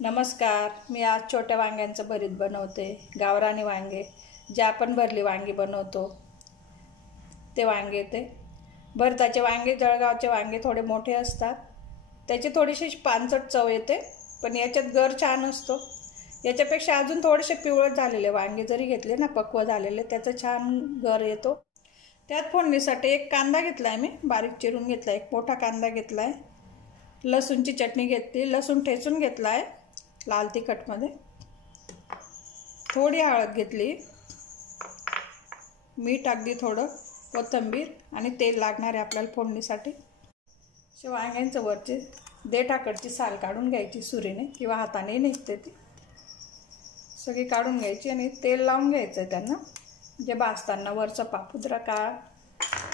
नमस्कार. मी आज छोट्या वांग्यांचं भरीत बनवते. गावरानी वांगे जे आपण भरली वांगी बनवतो ते वांगे. ते भरताचे वांगे, जळगावचे वांगे थोडे मोठे असतात, त्याची थोडीशी पानसट चव येते, पण याच्यात गर छान असतो. याच्यापेक्षा अजून थोडेसे पिवळट झालेले वांगे जरी घेतले ना, पक्व झालेले, त्याचा छान गर येतो. त्यात फोडणीसाठी एक कांदा घेतला आहे, मी बारीक चिरून घेतला. एक मोठा कांदा घेतला आहे. लसूणची चटणी घेतली, लसूण ठेचून घेतला आहे लाल तिखटमध्ये. थोडी हळद घेतली, मीठ अगदी थोडं, कोथिंबीर आणि तेल लागणार आहे आपल्याला फोडणीसाठी. वांग्यांचं वरचे देठाकडची साल काढून घ्यायची सुरीने किंवा हाताने, निघते ती सगळी काढून घ्यायची आणि तेल लावून घ्यायचं त्यांना. जे भाजताना वरचा पापुद्रा काळा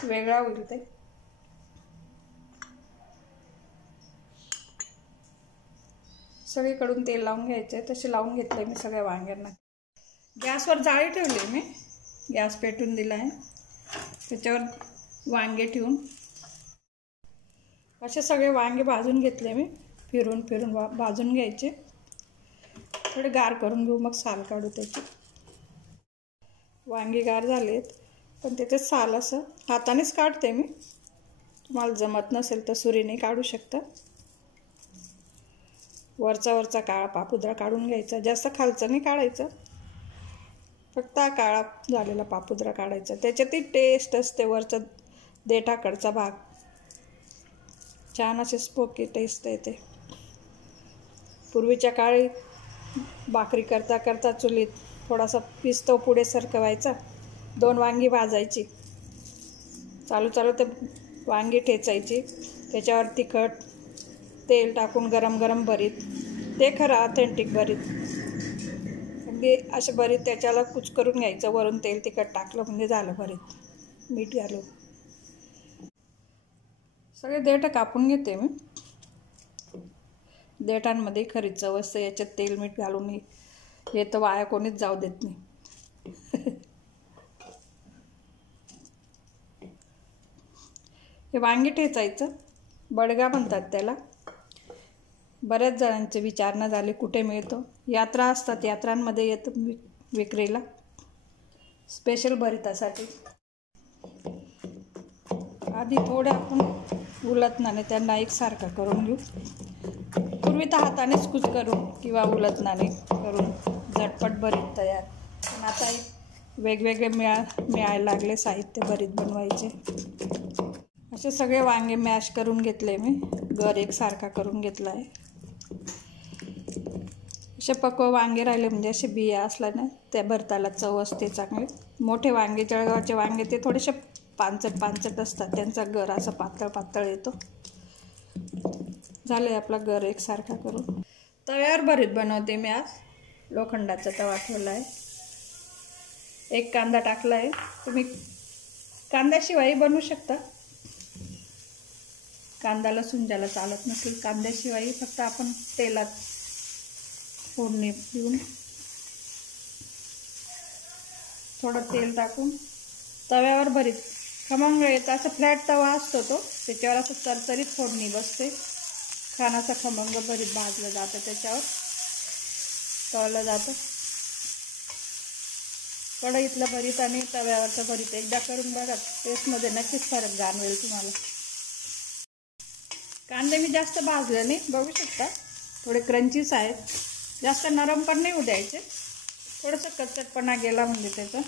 वेगळा होईल ते. सगळीकडून तेल लावून घ्यायचे. तसे लावून घेतले मी सगळ्या वांग्यांना. गॅसवर जाळी ठेवली, मी गॅस पेटून दिला आहे. त्याच्यावर वांगे ठेवून असे सगळे वांगे भाजून घेतले मी. फिरून फिरून भाजून घ्यायचे. थोडे गार करून घेऊ, मग साल काढू त्याची. वांगी गार झालेत, पण त्याचे साल असं हातानेच काढते मी. तुम्हाला जमत नसेल तर सुरीने काढू शकता. वरचा काळा पापुद्रा काढून घ्यायचा. जास्त खालचं नाही काढायचं, फक्त हा काळा झालेला पापुद्रा काढायचा. त्याच्यातही टेस्ट असते. वरचा देठाकडचा भाग छान असे स्पोकी टेस्ट येते. पूर्वीच्या काळी भाकरी करता करता चुलीत थोडासा पिस्तव पुढे सरकवायचा, 2 वांगी भाजायची, चालू चालू ते वांगी ठेचायची, त्याच्यावर तिखट तेल टाकून गरम गरम भरीत. ते खरं ऑथेंटिक भरीत. अगदी असे भरीत त्याच्याला कुच करून घ्यायचं. वरून तेल तिखट टाकलं म्हणजे झालं भरीत. मीठ घालून सगळे देठ कापून घेते मी. देठांमध्ये खरी चव असते. याच्यात तेल मीठ घालून हे तर वाया कोणीच जाऊ देत नाही. हे वांगी ठेचायचं, बडगा म्हणतात त्याला. बऱ्याच जणांचे विचारणा झाले कुठे मिळतो. यात्रा असतात, यात्रांमध्ये येतं विक्रीला, स्पेशल भरितासाठी. आधी थोडे आपण उलथनाने त्यांना एकसारखा करून घेऊ. पूर्वी तर हातानेच कुच करून किंवा उलथनाने करून झटपट भरीत तयार. पण आता वेगवेगळे मिळायला लागले साहित्य भरीत बनवायचे. असे सगळे वांगे मॅश करून घेतले मी. गर एकसारखा करून घेतला आहे. असे पक्व वांगे राहिले म्हणजे असे बिया असला ना, त्या भरताला चव असते चांगली. मोठे वांगे, जळगावचे वांगे, ते थोडेसे पानसट असतात. त्यांचा गर असा पातळ पातळ येतो. झालं आपला गर एकसारखा करून. तव्यावर भरीत बनवते मी आज. लोखंडाचा तवा ठेवला आहे. एक कांदा टाकला आहे. तुम्ही कांद्याशिवाय बनवू शकता. कांदा लसूण ज्याला चालत नसेल, कांद्याशिवाय फक्त आपण तेलात फोडणी देऊन थोडं तेल टाकून तव्यावर भरीत खमंग येतं. असं फ्लॅट तवा असतो तो, त्याच्यावर असं चरचरीत फोडणी बसते. छान असं खमंग भरीत भाजलं जातं, त्याच्यावर तळलं जातं. कढईतलं भरीत आणि तव्यावरचं भरीत एकदा करून बघा. टेस्टमध्ये नक्कीच फरक जाणवेल तुम्हाला. कांदे मी जास्त भाजले नाही, बघू शकता. थोडे क्रंचीच आहेत. जास्त नरम पण नाही होऊ द्यायचे. थोडंसं कच्चटपणा गेला म्हणजे त्याचं.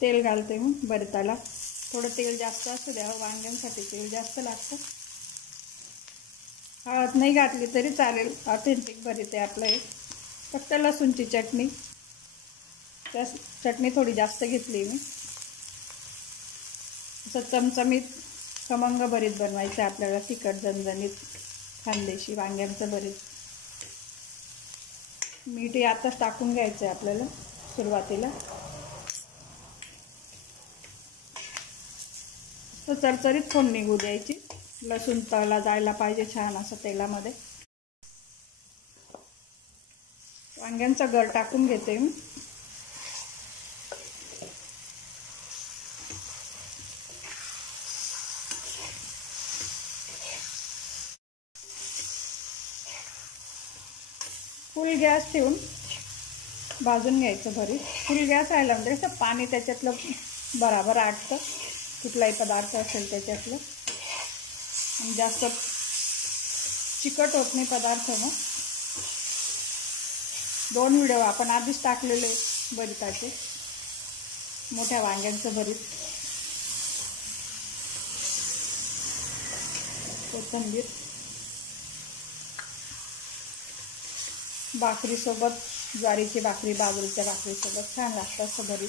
तेल घालते मी भरताला. थोडं तेल जास्त असू द्या, वांग्यांसाठी तेल जास्त लागतं. हळद नाही घातली तरी चालेल, ऑथेंटिक भरीत आहे आपलं हे. फक्त लसूणची चटणी, त्या चटणी थोडी जास्त घेतली मी. असं चमचमीत खमंग भरीत बनवायचं आहे आपल्याला. तिखट झणझणीत खानदेशी वांग्यांचं भरीत. मीठ आताच टाकून घ्यायचं आहे आपल्याला सुरुवातीला. तो चरचरीत फोडणी निघू द्यायची. लसूण तळला जायला पाहिजे छान असं तेलामध्ये. वांग्यांचा गर टाकून घेते मी. फुल गॅस ठेवून भाजून घ्यायचं भरीत. फुल गॅस राहिला म्हणजे कसं पाणी त्याच्यातलं बराबर आटतं, कुठलाही पदार्थ असेल त्याच्यातलं, आणि जास्त चिकट होत नाही पदार्थ. मग 2 व्हिडिओ आपण आधीच टाकलेले भरिताचे, मोठ्या वांग्यांचं भरीत, कोथिंबीर, भाकरीसोबत, ज्वारीची भाकरी, बाजरीच्या भाकरीसोबत छान लागतं असं भरीत.